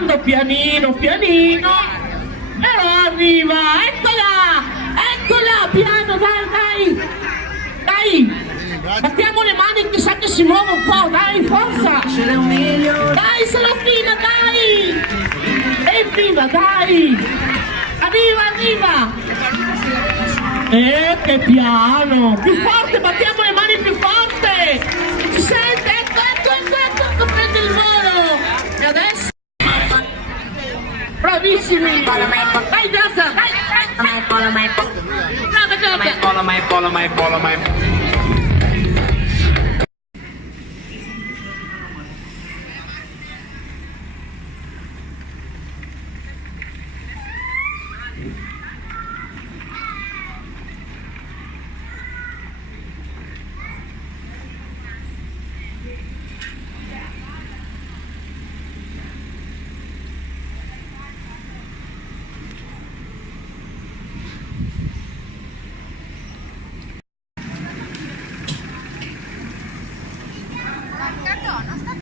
andando pianino pianino, però arriva, eccola, piano, dai, battiamo le mani che sa che si muove un po', dai, forza, dai Serafina, dai, evviva, dai, arriva, che piano, più forte, battiamo le mani più forte, si sente, ecco, prende il volo, e adesso, bravissimi, dai Gaza, dai, Follow my.